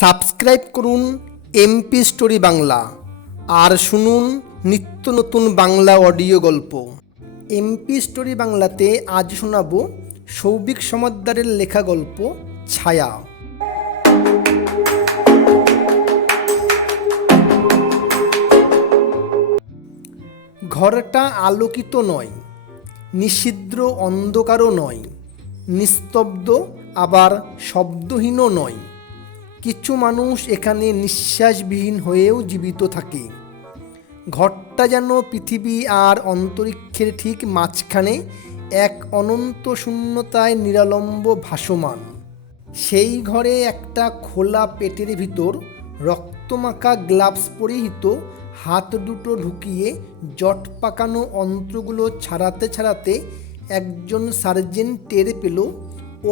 Subscribe করুন MP story Bangla আর শুনুন নিত্য নতুন বাংলা অডিও গল্প। এমপি স্টোরি বাংলাতে আজ শোনাব সৌভিক সমাদ্দারের লেখা গল্প ছায়া। ঘরটা আলোকিত নয়, নিষিদ্র অন্ধকারও নয়, নিস্তব্ধ আবার শব্দহীনও নয়। কিছু মানুষ এখানে নিঃশ্বাসবিহীন হয়েও জীবিত থাকে। ঘরটা যেন পৃথিবী আর অন্তরিক্ষের ঠিক মাঝখানে এক অনন্ত শূন্যতায় নিরালম্ব ভাসমান। সেই ঘরে একটা খোলা পেটের ভিতর রক্তমাখা গ্লাভস পরিহিত হাত দুটো ঢুকিয়ে জট পাকানো অন্ত্রগুলো ছাড়াতে ছাড়াতে একজন সার্জেন্ট টের পেল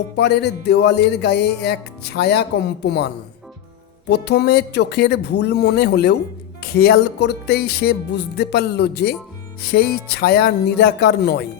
ওপারের দেওয়ালের গায়ে এক ছায়া কম্পমান। প্রথমে চোখের ভুল মনে হলেও খেয়াল করতেই সে বুঝতে পারল যে সেই ছায়া নিরাকার নয়,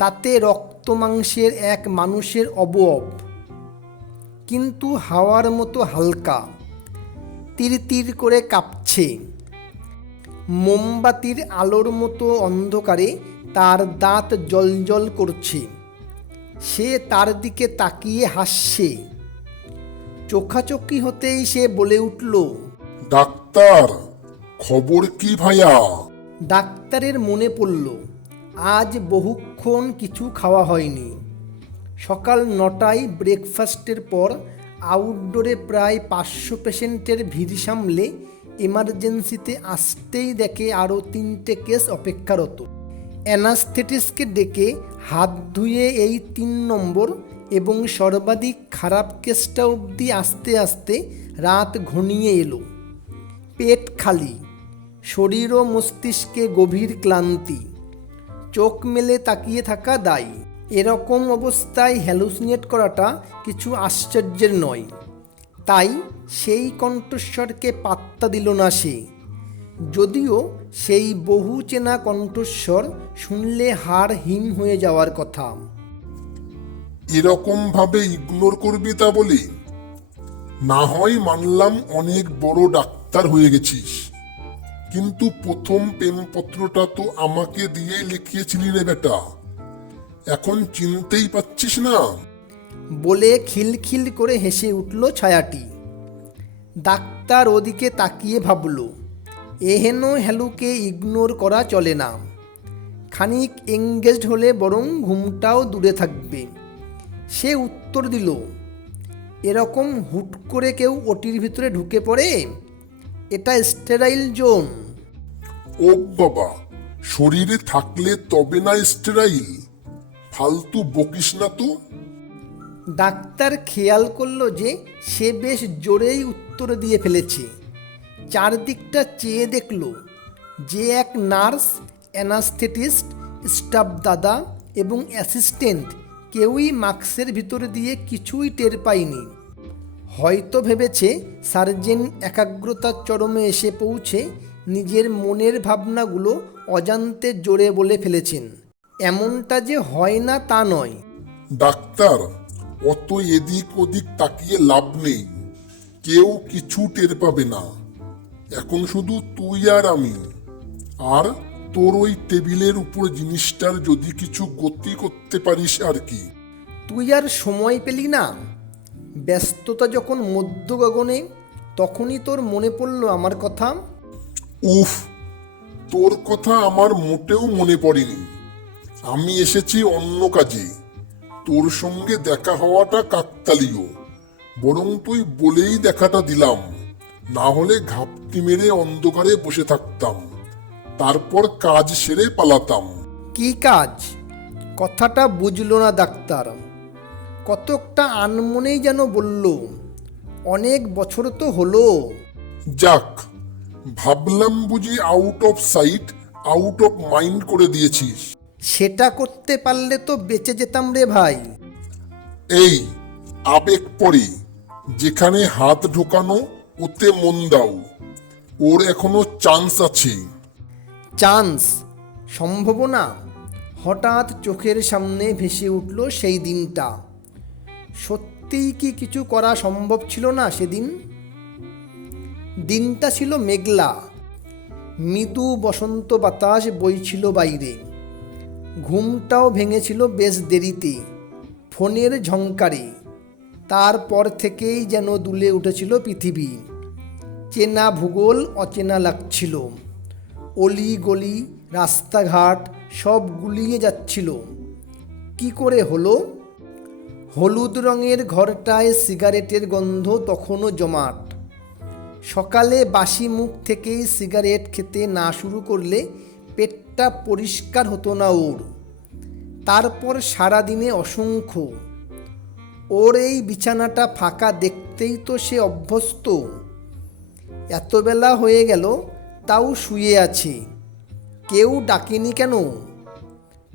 তাতে রক্ত মাংসের এক মানুষের অবয়ব, কিন্তু হাওয়ার মতো হালকা, তিরতির করে কাঁপছে। মোমবাতির আলোর মতো অন্ধকারে তার দাঁত জ্বলজ্বল করছে। সে তার দিকে তাকিয়ে হাসছে। চোখাচোখি হতেই সে বলে উঠল, ডাক্তার, খবর কি ভাইয়া? ডাক্তারের মনে পড়ল আজ বহুক্ষণ কিছু খাওয়া হয়নি। সকাল 9টায় ব্রেকফাস্টের পর আউটডোরে প্রায় 500 পেশেন্টের ভিড় সামলে এমার্জেন্সিতে আসতেই দেখে আরও 3টে কেস অপেক্ষারত। অ্যানাস্থেটিস্টকে ডেকে হাত ধুয়ে এই 3 নম্বর এবং সর্বাধিক খারাপ কেসটা অবধি আস্তে আস্তে রাত ঘনিয়ে এলো। পেট খালি, শরীর ও মস্তিষ্কে গভীর ক্লান্তি, চোখ মেলে তাকিয়ে থাকা দায়ী। এরকম অবস্থায় হ্যালুসিনেট করাটা কিছু আশ্চর্যের নয়। তাই সেই কণ্ঠস্বরকে পাত্তা দিল না সে, যদিও সেই বহু চেনা কণ্ঠস্বর শুনলে হাড় হিম হয়ে যাওয়ার কথা। এরকম ভাবে ইগনোর করবি তা বলি? না হয় মানলাম অনেক বড় ডাক্তার হয়ে গেছিস, কিন্তু প্রথম প্রেমপত্রটা তো আমাকে দিয়েই লিখিয়েছিলি রে বেটা। এখন চিনতেই পাচ্ছিস না? বলে খিলখিল করে হেসে উঠল ছায়াটি। ডাক্তার ওদিকে তাকিয়ে ভাবল, এহেন হ্যালুকে ইগনোর করা চলে না। খানিক এঙ্গেজড হলে বরং ঘুমটাও দূরে থাকবে। সে উত্তর দিল, এরকম হুট করে কেউ ওটির ভিতরে ঢুকে পড়ে? এটা স্টেরাইল জোন। ও বাবা, শরীরে থাকলে তবে না স্টেরাইল? ফালতু বকিস না তো। ডাক্তার খেয়াল করল যে সে বেশ জোরেই উত্তর দিয়ে ফেলেছে। চারদিকটা চেয়ে দেখল যে এক নার্স, অ্যানাস্থেটিস্ট, স্টাফ দাদা এবং অ্যাসিস্ট্যান্ট কেউই মাস্কের ভিতর দিয়ে কিছুই টের পায়নি। হয়তো ভেবেছে সার্জেন্ট একাগ্রতার চরমে এসে পৌঁছে নিজের মনের ভাবনাগুলো অজান্তে জোরে বলে ফেলেছেন। এমনটা যে হয় না তা নয়। ডাক্তার, অত এদিক ওদিক তাকিয়ে লাভ নেই। কেউ কিছু টের পাবে না। এখন শুধু তুই আর আমি, আর তোর ওই টেবিলের উপর জিনিসটার যদি কিছু গতি করতে পারিস আর কি। তুই আর সময় পেলি না? ব্যস্ততা যখন মধ্য গগনে, তখনই তোর মনে পড়ল আমার কথা। উফ, তোর কথা আমার মোটেও মনে পড়েনি। আমি এসেছি অন্য কাজে। তোর সঙ্গে দেখা হওয়াটা কাকতালীয়। বরং তুই বলেই দেখাটা দিলাম, না হলে ঘাপটি মেরে অন্ধকারে বসে থাকতাম, তারপর কাজ সেরে পালাতাম। কি কাজ? কথাটা বুঝল না ডাক্তার। কতকটা আনমনেই যেন বলল, অনেক বছর তো হলো। যাক, ভাবলাম বুঝি out of sight out of mind করে দিয়েছিস। সেটা করতে পারলে তো বেঁচে যেতাম রে ভাই। এই আবেগ পড়ে যেখানে হাত ঢোকানো ওতে মন দাও। ওর এখনো চান্স আছে। চান্স? সম্ভাবনা? হঠাৎ চোখের সামনে ভেসে উঠল সেই দিনটা। সত্যি সত্যিই কি কিছু করা সম্ভব ছিল না সেদিন? দিনটা ছিল মেঘলা, মৃদু বসন্ত বাতাস বইছিল বাইরে। ঘুমটাও ভেঙেছিল বেশ দেরিতে, ফোনের ঝংকারে। তারপর থেকেই যেন দুলে উঠেছিল পৃথিবী। চেনা ভূগোল অচেনা লাগছিল। অলি গলি, রাস্তাঘাট সব গুলিয়ে যাচ্ছিল। কি করে হলো? হলুদ রঙের ঘরটায় সিগারেটের গন্ধ তখনও জমাট। সকালে বাসি মুখ থেকেই সিগারেট খেতে না শুরু করলে পেটটা পরিষ্কার হতো না ওর। তারপর সারাদিনে অসংখ্য। ওর এই বিছানাটা ফাঁকা দেখতেই তো সে অভ্যস্ত। এত বেলা হয়ে গেল তাও শুয়ে আছে। কেউ ডাকেনি কেন?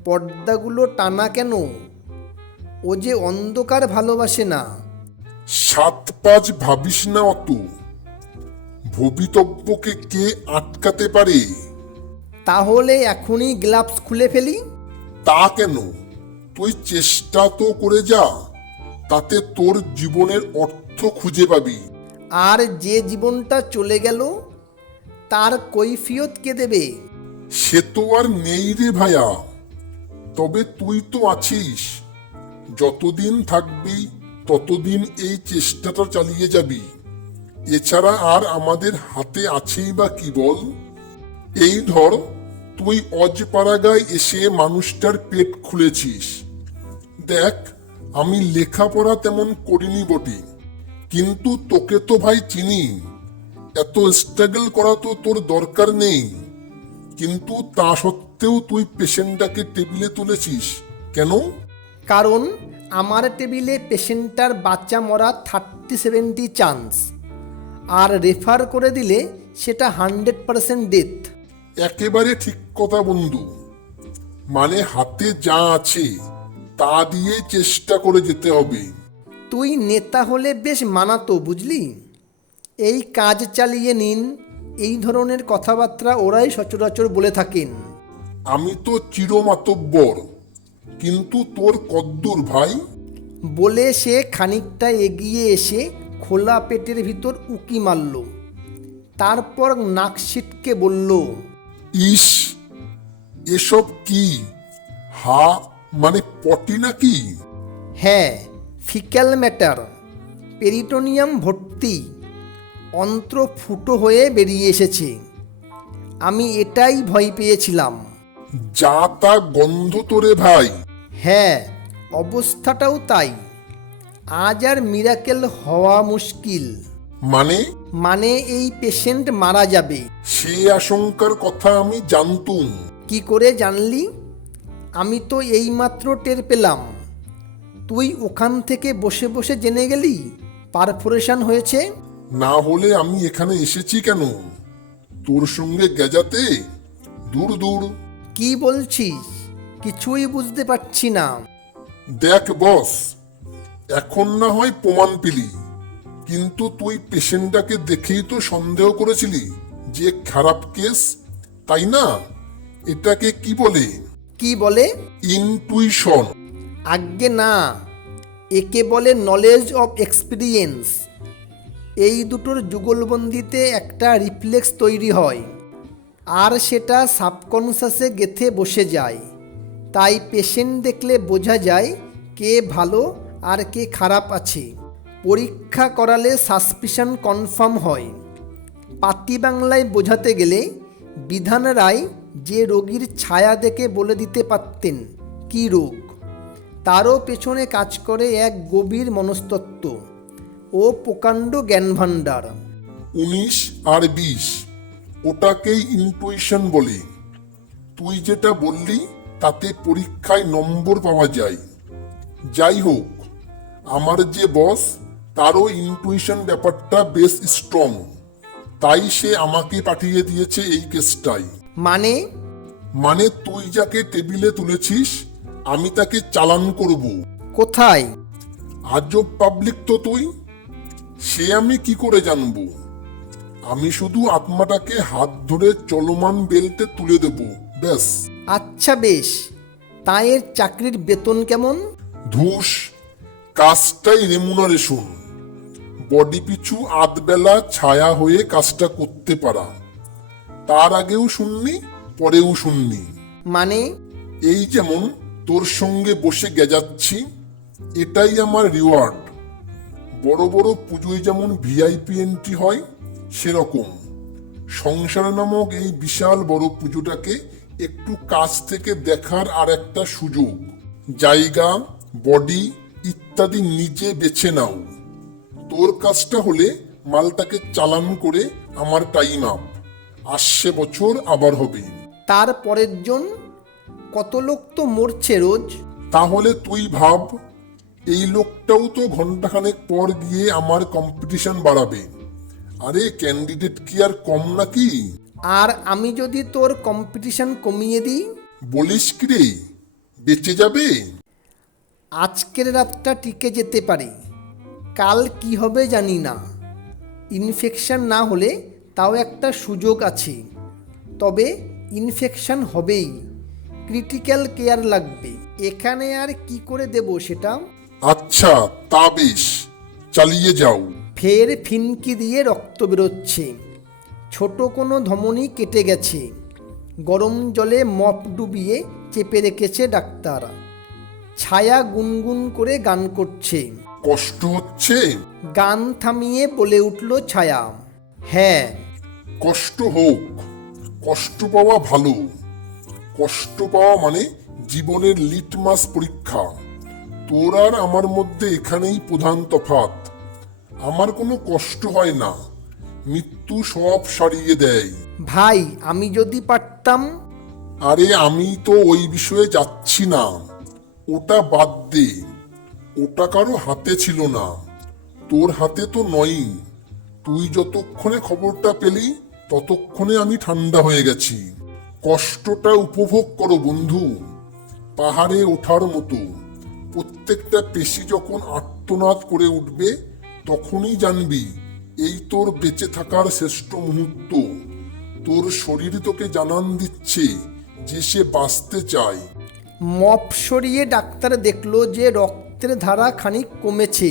পর্দাগুলো টানা কেন? ও যে অন্ধকার ভালোবাসে না। 7-5 ভাবিস না অত। ভবিতব্যকে কে আটকাতে পারে? তাহলে এখনই গ্লাভস খুলে ফেলি? তা কেন? তুই চেষ্টা তো করে যা, তাতে তোর জীবনের অর্থ খুঁজে পাবি। আর যে জীবনটা চলে গেল তার কৈফিয়ত কে দেবে? সে তো আর নেই রে ভাইয়া। তবে তুই তো আছিস। যতদিন থাকবি ততদিন এই চেষ্টাটা চালিয়ে যাবি। এছাড়া আর আমাদের হাতে আছেই বা কি বল? এই ধর, তুই অজপাড়াগায় এসে মানুষটার পেট খুলেছিস। দেখ, আমি লেখাপড়া তেমন করিনি বটে, কিন্তু তোকে তো ভাই চিনি। এত স্ট্রাগল করা তো তোর দরকার নেই। কিন্তু তা সত্ত্বেও তুই পেশেন্টটাকে টেবিলে তুলেছিস কেন? কারণ আমার টেবিলে পেশেন্টটার বাচ্চা মরা 30-70 চান্স, আর রেফার করে দিলে সেটা 100% ডেথ। একেবারে ঠিক কথা বন্ধু। মানে হাতে যা আছে তা দিয়ে চেষ্টা করে যেতে হবে। তুই নেতা হলে বেশ মানাতো, বুঝলি? এই কাজ চালিয়ে নিন, এই ধরনের কথাবার্তা ওরাই সচরাচর বলে থাকেন। আমি তো চিরমাতব্বর, কিন্তু তোর কদ্দুর ভাই? বলে সে খানিকটা এগিয়ে এসে খোলা পেটের ভিতর উকি মারল। তারপর নাক সিটকে বলল, ইস, এসব কি? মানে পটি নাকি? হ্যাঁ, ফিক্যাল ম্যাটার, পেরিটোনিয়াম ভর্তি, অন্ত্র ফুটো হয়ে বেরিয়ে এসেছে। আমি এটাই ভয় পেয়েছিলাম। যা তা গন্ধ তোরে ভাই। হ্যাঁ, অবস্থাটাও তাই। আজ আর মিরাকেল হওয়া মুশকিল। মানে এই পেশেন্ট মারা যাবে। সে আশঙ্কার কথা আমি জানতুম। কি করে জানলি? আমি তো এইমাত্র টের পেলাম। তুই ওখান থেকে বসে বসে জেনে গেলি পারফোরেশন হয়েছে? না হলে আমি এখানে এসেছি কেন? তোর সঙ্গে গেজাতে? দূর দূর। কি বলছিস? কিছুই বুঝতে পারছি না। দেখ বস, এখন না হয় প্রমাণ পেলি, কিন্তু তুই পেশেন্টটাকে দেখেই তো সন্দেহ করেছিলি যে খারাপ কেস, তাই না? এটাকে কি বলে? কি বলে? ইনটুইশন। আজ্ঞে না, একে বলে নলেজ অফ এক্সপিরিয়েন্স। এই দুটোর যুগলবন্দিতে একটা রিফ্লেক্স তৈরি হয়, আর সেটা সাবকনশাসে গেঁথে বসে যায়। তাই পেশেন্ট দেখলে বোঝা যায় কে ভালো আর কে খারাপ আছে। পরীক্ষা করালে সাসপিশন কনফার্ম হয়। পাতি বাংলায় বোঝাতে গেলে বিধান রায় যে রোগীর ছায়া দেখে বলে দিতে পারতেন কী রোগ, তারও পেছনে কাজ করে এক গভীর মনস্তত্ত্ব ও প্রকাণ্ড জ্ঞানভাণ্ডার। 19 আর 20, ওটাকেই ইনটুইশন বলে। তুই যেটা বললি তাতে পরীক্ষায় নম্বর পাওয়া যায়। যাই হোক, আমার যে বস, তারও ইনটুইশন ব্যাপারটা বেশ স্ট্রং। তাই সে আমাকে পাঠিয়ে দিয়েছে এই কেসটাই। মানে তুই যাকে টেবিলে তুলেছিস আমি তাকে চালান করব। কোথায়? আজব পাবলিক তো তুই। সে আমি কি করে জানবো? আমি শুধু আত্মাটাকে হাত ধরে চলমান বেল্টে তুলে দেব, ব্যাস। আচ্ছা বেশ, তাই এর চাকরির বেতন কেমন? ধুস, কাজটাই রেমুনারেশন। বডি পিছু আধবেলা ছায়া হয়ে কাজটা করতে পারা, তার আগেও শুননি পরেও শুননি। মানে? এই যেমন তোর সঙ্গে বসে গেজাচ্ছি, এটাই আমার রিওয়ার্ড। বড় বড় পুজোয় যেমন ভিআইপি এন্ট্রি হয়, সেরকম সংসার নামক এই বিশাল বড় পুজোটাকে একটু কাছ থেকে দেখার আর একটা সুযোগ। জায়গা, বডি ইত্যাদি নিজে বেছে নাও। তোর কাজটা হলে মালটাকে চালান করে আমার টাইম আপ। আসছে বছর আবার হবে। তার পরের জন? কত লোক তো মরছে রোজ। তাহলে তুই ভাব, এই লোকটাও তো ঘন্টাখানেক পর গিয়ে আমার কম্পিটিশন বাড়াবে। আরে ক্যান্ডিডেট কি আর কম নাকি? আর আমি যদি তোর কম্পিটিশন কমিয়ে দিই? বলিস কি রে, বেঁচে যাবে? আজকের রাতটা টিকে যেতে পারে, কাল কি হবে জানি না। ইনফেকশন না হলে তাও একটা সুযোগ আছে, তবে ইনফেকশন হবেই, ক্রিটিক্যাল কেয়ার লাগবে। এখানে আর কি করে দেব সেটা? আচ্ছা তা বেশ, চালিয়ে যাও। ফের ফিনকি দিয়ে রক্ত বেরোচ্ছে, ছোট কোনো ধমনী কেটে গেছে। গরম জলে মপ ডুবিয়ে চেপে রেখেছে ডাক্তার। ছায়া গুনগুন করে গান করছে। কষ্ট হচ্ছে? গান থামিয়ে বলে উঠল ছায়া, হ্যাঁ। কষ্ট হোক, কষ্ট পাওয়া ভালো। কষ্ট পাওয়া মানে জীবনের লিটমাস পরীক্ষা। তোর আর আমার মধ্যে এখানেই প্রধান তফাৎ। আমার কোনো কষ্ট হয় না, মৃত্যু সব সারিয়ে দেয়। ভাই, আমি যদি পারতাম। আরে আমি তো ওই বিষয়ে যাচ্ছি না, ওটা বাদ দে। ওটা কারো হাতে ছিল না, তোর হাতে তো নয়ই। তুই যতক্ষণে খবরটা পেলি ততক্ষণে আমি ঠান্ডা হয়ে গেছি। কষ্টটা উপভোগ করো বন্ধু, পাহাড়ে ওঠার মতো। প্রত্যেকটা পেশি যখন আর্তনাদ করে উঠবে, তখনই জানবি এই তোর বেঁচে থাকার শ্রেষ্ঠ মুহূর্ত। তোর শরীর তোকে জানান দিচ্ছে যে সে বাঁচতে চায়। মপ সরিয়ে ডাক্তার দেখলো যে রক্তের ধারা খানিক কমেছে,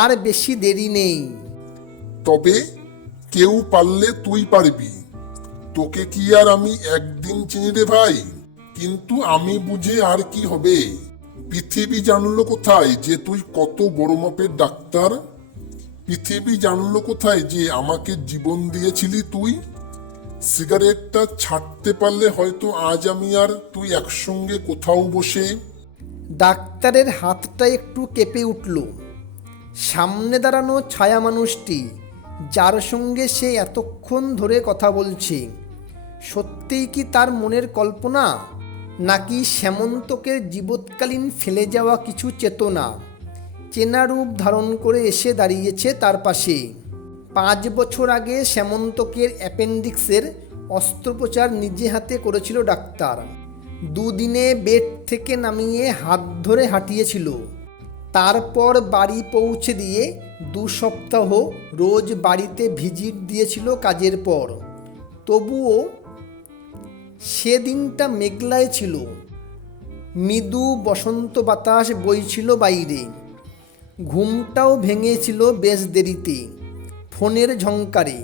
আর বেশি দেরি নেই। তবে কেউ পারলে তুই পারবি। তোকে কি আর আমি একদিন চিনি রে ভাই? কিন্তু আমি বুঝে আর কি হবে? পৃথিবী জানলো কোথায় যে তুই কত বড় মাপের ডাক্তার? পৃথিবী জানলো কোথায় যে আমাকে জীবন দিয়েছিলি তুই? সিগারেটটা ছাড়তে পারলে হয়তো আজ আমি আর তুই একসঙ্গে কোথাও বসে। ডাক্তারের হাতটা একটু কেঁপে উঠল। সামনে দাঁড়ানো ছায়া মানুষটি, যার সঙ্গে সে এতক্ষণ ধরে কথা বলছে, সত্যিই কি তার মনের কল্পনা, নাকি শ্যামন্তকের জীবৎকালীন ফেলে যাওয়া কিছু চেতনা চেনা রূপ ধারণ করে এসে দাঁড়িয়েছে তার পাশে? 5 বছর আগে শ্যামন্তকের অ্যাপেন্ডিক্সের অস্ত্রোপচার নিজে হাতে করেছিল ডাক্তার। 2 দিনে বেড থেকে নামিয়ে হাত ধরে হাঁটিয়েছিল। তারপর বাড়ি পৌঁছে দিয়ে 2 সপ্তাহ রোজ বাড়িতে ভিজিট দিয়েছিল কাজের পর। তবুও সেদিনটা মেঘলায় ছিল, মৃদু বসন্ত বাতাস বইছিল বাইরে। ঘুমটাও ভেঙেছিল বেশ দেরিতে, ফোনের ঝংকারে।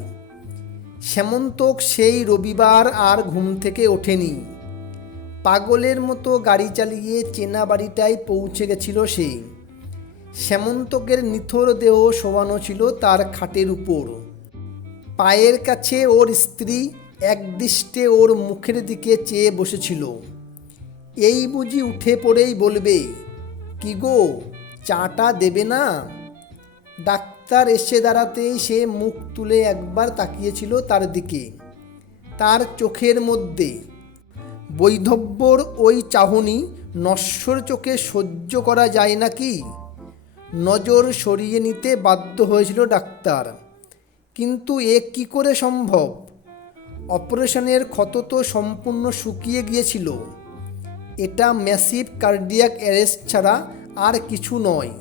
শ্যামন্তক সেই রবিবার আর ঘুম থেকে ওঠেনি। পাগলের মতো গাড়ি চালিয়ে চেনা বাড়িটায় পৌঁছে গেছিল সে। শ্যামন্তকের নিথর দেহ শোয়ানো ছিল তার খাটের উপর। পায়ের কাছে ওর স্ত্রী একদৃষ্টে ওর মুখের দিকে চেয়ে বসেছিল। এই বুঝি উঠে পড়েই বলবে, কি গো, চাটা দেবে না? ডাক্তার এসে দাঁড়াতেই সে মুখ তুলে একবার তাকিয়েছিল তার দিকে। তার চোখের মধ্যে বৈধব্যর ওই চাহনি নশ্বর চোখে সহ্য করা যায় নাকি? নজর সরিয়ে নিতে বাধ্য হয়েছিল ডাক্তার। কিন্তু এ কি করে সম্ভব? অপারেশনের ক্ষত তো সম্পূর্ণ শুকিয়ে গিয়েছিল। এটা ম্যাসিভ কার্ডিয়াক অ্যারেস্ট ছাড়া আর কিছু নয়।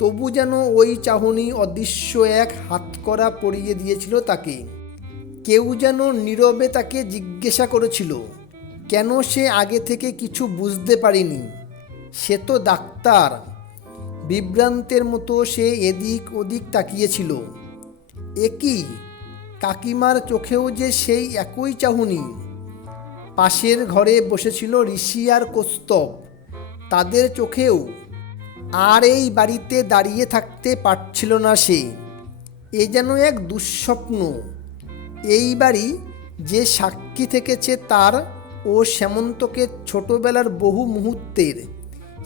তবু যেন ওই চাহনি অদৃশ্য এক হাতকড়া পরিয়ে দিয়েছিল তাকে। কেউ যেন নীরবে তাকে জিজ্ঞাসা করেছিল, কেন সে আগে থেকে কিছু বুঝতে পারেনি? সে তো ডাক্তার, বিভ্রান্তের মতো সে এদিক ওদিক তাকিয়েছিল। একই কাকিমার চোখেও যে সেই একই চাহনি। পাশের ঘরে বসেছিল ঋষি আর কৌস্তব, তাদের চোখেও। আর এই বাড়িতে দাঁড়িয়ে থাকতে পারছিল না সে। এ যেন এক দুঃস্বপ্ন। এই বাড়ি যে সাক্ষী থেকেছে তার ও শ্যামন্তকের ছোটবেলার বহু মুহূর্তের,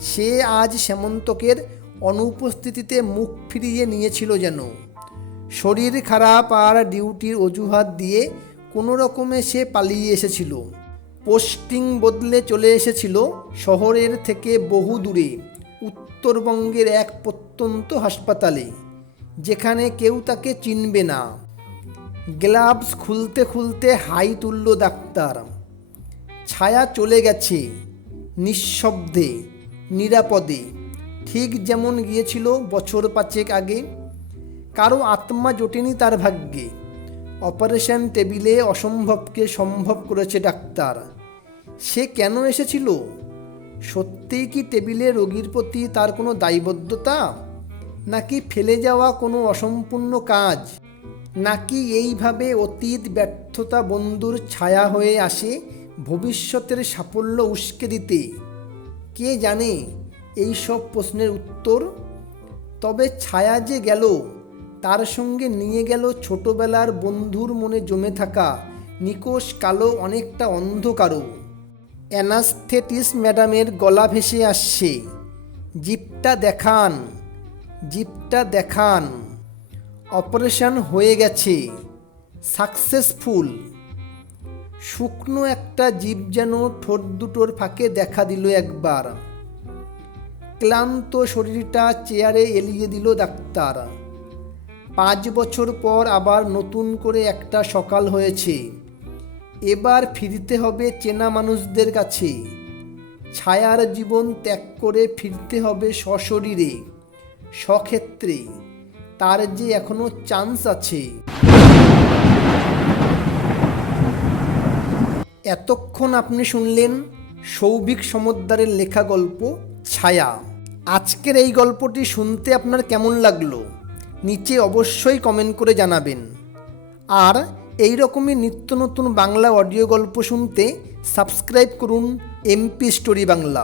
সে আজ শ্যামন্তকের অনুপস্থিতিতে মুখ ফিরিয়ে নিয়েছিল যেন। শরীর খারাপ আর ডিউটির অজুহাত দিয়ে কোনো রকমে সে পালিয়ে এসেছিল। পোস্টিং বদলে চলে এসেছিল শহরের থেকে বহু দূরে, উত্তরবঙ্গের এক প্রত্যন্ত হাসপাতালে, যেখানে কেউ তাকে চিনবে না। গ্লাভস খুলতে খুলতে হাই তুলল ডাক্তার। ছায়া চলে গেছে, নিঃশব্দে, নিরাপদে, ঠিক যেমন গিয়েছিল বছর 5 আগে। কারো আত্মা জোটেনি তার ভাগ্যে। অপারেশন টেবিলে অসম্ভবকে সম্ভব করেছে ডাক্তার। সে কেন এসেছিল? সত্যিই কি টেবিলে রোগীর প্রতি তার কোনো দায়বদ্ধতা, নাকি ফেলে যাওয়া কোনো অসম্পূর্ণ কাজ, নাকি এইভাবে অতীত ব্যর্থতা বন্ধুর ছায়া হয়ে আসে ভবিষ্যতের সাফল্য উস্কে দিতে? কে জানে এই সব প্রশ্নের উত্তর? তবে ছায়া যে গেল, তার সঙ্গে নিয়ে গেল ছোটবেলার বন্ধুর মনে জমে থাকা নিকোষ কালো অনেকটা অন্ধকারও। অ্যানাস্থেটিস্ট ম্যাডামের গলা ভেসে আসছে, জিপটা দেখান, জিপটা দেখান। অপারেশন হয়ে গেছে, সাকসেসফুল। শুকনো একটা জিভ যেন ঠোঁট দুটোর ফাঁকে দেখা দিল একবার। ক্লান্ত শরীরটা চেয়ারে এলিয়ে দিল ডাক্তার। 5 বছর পর আবার নতুন করে একটা সকাল হয়েছে। এবার ফিরতে হবে চেনা মানুষদের কাছে। ছায়ার জীবন ত্যাগ করে ফিরতে হবে সশরীরে, স্বক্ষেত্রে। তার যে এখনো চান্স আছে। এতক্ষণ আপনি শুনলেন সৌভিক সমদ্দারের লেখা গল্প ছায়া। আজকের এই গল্পটি শুনতে আপনার কেমন লাগলো নিচে অবশ্যই কমেন্ট করে জানাবেন। আর এই রকমই নিত্য নতুন বাংলা অডিও গল্প শুনতে সাবস্ক্রাইব করুন এমপি স্টোরি বাংলা।